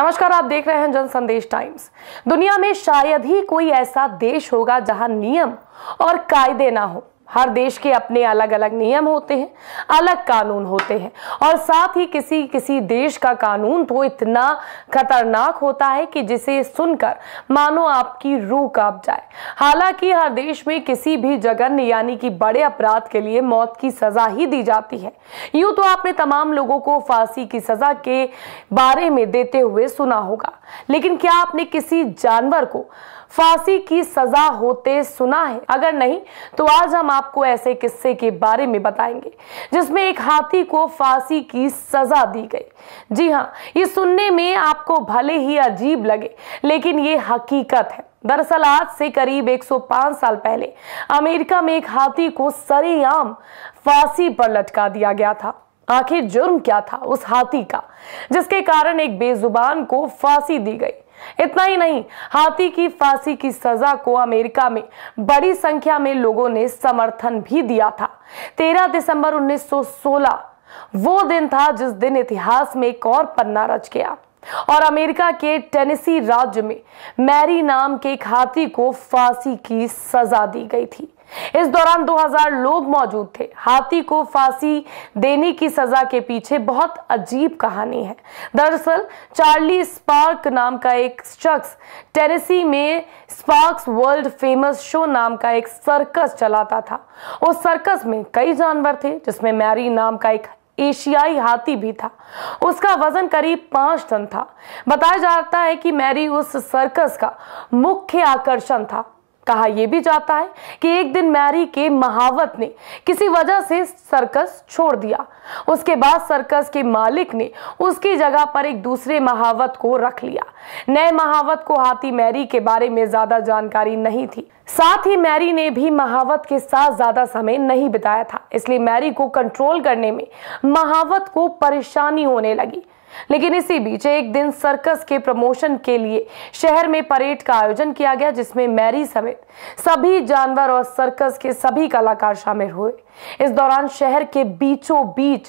नमस्कार, आप देख रहे हैं जन संदेश टाइम्स। दुनिया में शायद ही कोई ऐसा देश होगा जहां नियम और कायदे ना हो। हर देश के अपने अलग अलग नियम होते हैं, अलग कानून होते हैं और साथ ही किसी किसी देश का कानून तो इतना खतरनाक होता है कि जिसे सुनकर मानो आपकी रूह कांप जाए। हालांकि हर देश में किसी भी जघन्य यानी कि बड़े अपराध के लिए मौत की सजा ही दी जाती है। यूं तो आपने तमाम लोगों को फांसी की सजा के बारे में देते हुए सुना होगा, लेकिन क्या आपने किसी जानवर को फांसी की सजा होते सुना है? अगर नहीं तो आज हम आपको ऐसे किस्से के बारे में बताएंगे जिसमें एक हाथी को फांसी की सजा दी गई। जी हाँ, ये सुनने में आपको भले ही अजीब लगे, लेकिन ये हकीकत है। दरअसल आज से करीब 105 साल पहले अमेरिका में एक हाथी को सरेआम फांसी पर लटका दिया गया था। आखिर जुर्म क्या था उस हाथी का जिसके कारण एक बेजुबान को फांसी दी गई? इतना ही नहीं, हाथी की फांसी की सजा को अमेरिका में बड़ी संख्या में लोगों ने समर्थन भी दिया था। 13 दिसंबर 1916 वो दिन था जिस दिन इतिहास में एक और पन्ना रच गया और अमेरिका के टेनेसी राज्य में मैरी नाम के एक हाथी को फांसी की सजा दी गई थी। इस दौरान 2000 लोग मौजूद थे। हाथी को फांसी देने की सजा के पीछे बहुत अजीब कहानी है। दरअसल चार्ली स्पार्क नाम का एक शख्स टेनेसी में स्पार्क्स वर्ल्ड फेमस शो नाम का एक सर्कस चलाता था। उस सर्कस में कई जानवर थे जिसमें मैरी नाम का एक एशियाई हाथी भी था। उसका वजन करीब 5 टन था। बताया जाता है कि मैरी उस सर्कस का मुख्य आकर्षण था। कहा यह भी जाता है कि एक दिन मैरी के महावत ने किसी वजह से सर्कस छोड़ दिया। उसके बाद सर्कस के मालिक ने उसकी जगह पर एक दूसरे महावत को रख लिया। नए महावत को हाथी मैरी के बारे में ज्यादा जानकारी नहीं थी। साथ ही मैरी ने भी महावत के साथ ज्यादा समय नहीं बिताया था, इसलिए मैरी को कंट्रोल करने में महावत को परेशानी होने लगी। लेकिन इसी बीच एक दिन सर्कस के प्रमोशन के लिए शहर में परेड का आयोजन किया गया जिसमें मैरी समेत सभी जानवर और सर्कस के सभी कलाकार शामिल हुए। इस दौरान शहर के बीचों बीच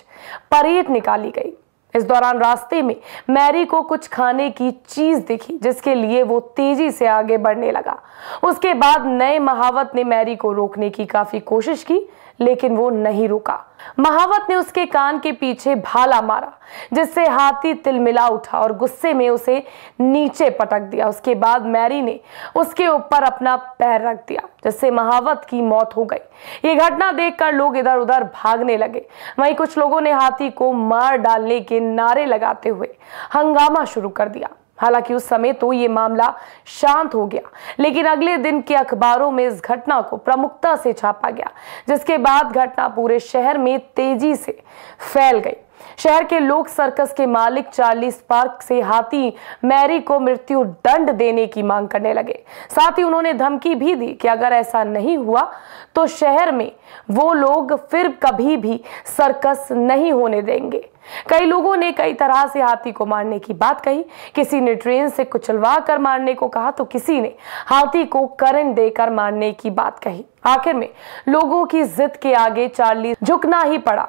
परेड निकाली गई। इस दौरान रास्ते में मैरी को कुछ खाने की चीज दिखी जिसके लिए वो तेजी से आगे बढ़ने लगा। उसके बाद नए महावत ने मैरी को रोकने की काफी कोशिश की, लेकिन वो नहीं रुका। महावत ने उसके कान के पीछे भाला मारा जिससे हाथी तिलमिला उठा और गुस्से में उसे नीचे पटक दिया। उसके बाद मैरी ने उसके ऊपर अपना पैर रख दिया जिससे महावत की मौत हो गई। ये घटना देखकर लोग इधर उधर भागने लगे। वहीं कुछ लोगों ने हाथी को मार डालने के नारे लगाते हुए हंगामा शुरू कर दिया। हालांकि उस समय तो ये मामला शांत हो गया, लेकिन अगले दिन के अखबारों में इस घटना को प्रमुखता से छापा गया, जिसके बाद घटना पूरे शहर में तेजी से फैल गई। शहर के लोग सर्कस के मालिक चार्ली स्पार्क से हाथी मैरी को मृत्यु दंड देने की मांग करने लगे। साथ ही उन्होंने धमकी भी दी कि अगर ऐसा नहीं हुआ तो शहर में वो लोग फिर कभी भी सर्कस नहीं होने देंगे। कई लोगों ने कई तरह से हाथी को मारने की बात कही। किसी ने ट्रेन से कुचलवा कर मारने को कहा तो किसी ने हाथी को करंट देकर मारने की बात कही। आखिर में लोगों की जिद के आगे चार्ली झुकना ही पड़ा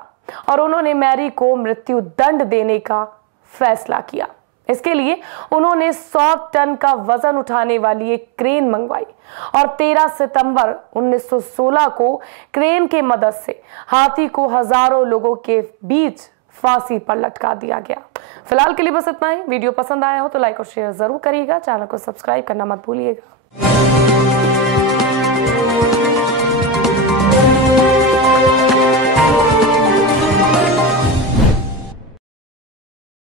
और उन्होंने मैरी को मृत्यु दंड देने का फैसला किया। इसके लिए उन्होंने 100 टन का वजन उठाने वाली एक क्रेन मंगवाई और 13 सितंबर 1916 को क्रेन के मदद से हाथी को हजारों लोगों के बीच फांसी पर लटका दिया गया। फिलहाल के लिए बस इतना ही। वीडियो पसंद आया हो तो लाइक और शेयर जरूर करिएगा। चैनल को सब्सक्राइब करना मत भूलिएगा।